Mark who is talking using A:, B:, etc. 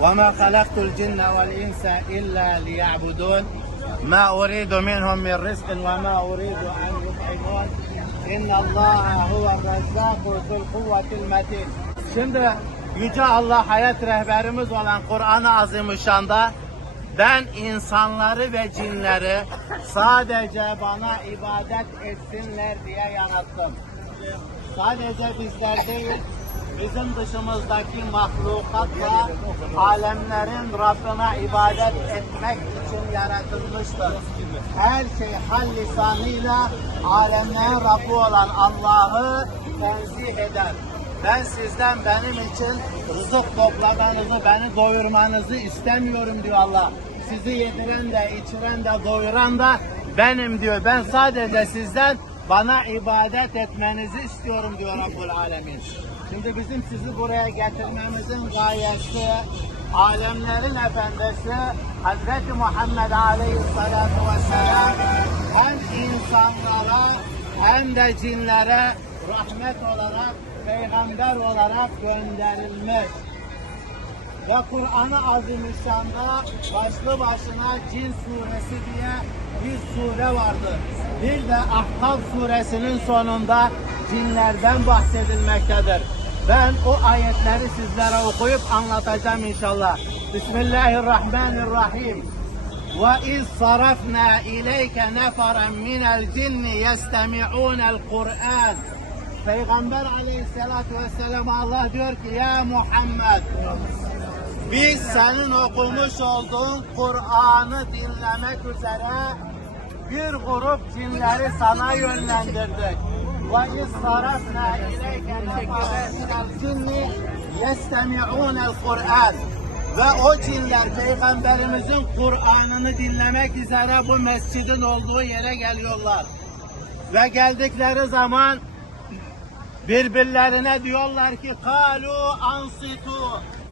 A: وما خلقت الجن والإنس إلا ليعبدون ما أريد منهم من رزق وما أريد أن يطعمون إن الله هو الرزاق ذو القوة المتين Şimdi Yüce Allah hayat rehberimiz olan Kur'an-ı Azimüşşan'da ben insanları ve cinleri sadece bana ibadet etsinler diye yarattım. Sadece bizler değil, bizim dışımızdaki mahlukatla alemlerin Rabbine ibadet etmek için yaratılmıştır. Her şey hal lisanıyla alemlerin Rabbi olan Allah'ı tenzih eder. Ben sizden benim için rızık toplamanızı, beni doyurmanızı istemiyorum diyor Allah. Sizi yediren de, içiren de, doyuran da benim diyor. Ben sadece sizden bana ibadet etmenizi istiyorum diyor Rabbul Alemin. Şimdi bizim sizi buraya getirmemizin gayesi alemlerin efendisi Hazreti Muhammed Aleyhisselatü Vesselam hem insanlara hem de cinlere rahmet olarak peygamber olarak gönderilmiş ve Kur'an-ı Azimüşşan'da başlı başına Cin suresi diye bir sure vardır. Bir de Ahkaf suresinin sonunda cinlerden bahsedilmektedir. Ben o ayetleri sizlere okuyup anlatacağım inşallah. Bismillahirrahmanirrahim. Ve iz sarafna ileyke neferen minel cinni yestemi'unel Kur'an. Peygamber aleyhissalatü vesselam Allah diyor ki ya Muhammed biz senin okumuş olduğun Kur'an'ı dinlemek üzere bir grup cinleri sana yönlendirdik. Ve istarafna ileyke nefaren minel cinni yestemi'ûnel Kur'an. Ve o cinler peygamberimizin Kur'an'ını dinlemek üzere bu mescidin olduğu yere geliyorlar. Ve geldikleri zaman birbirlerine diyorlar ki kalu ansitu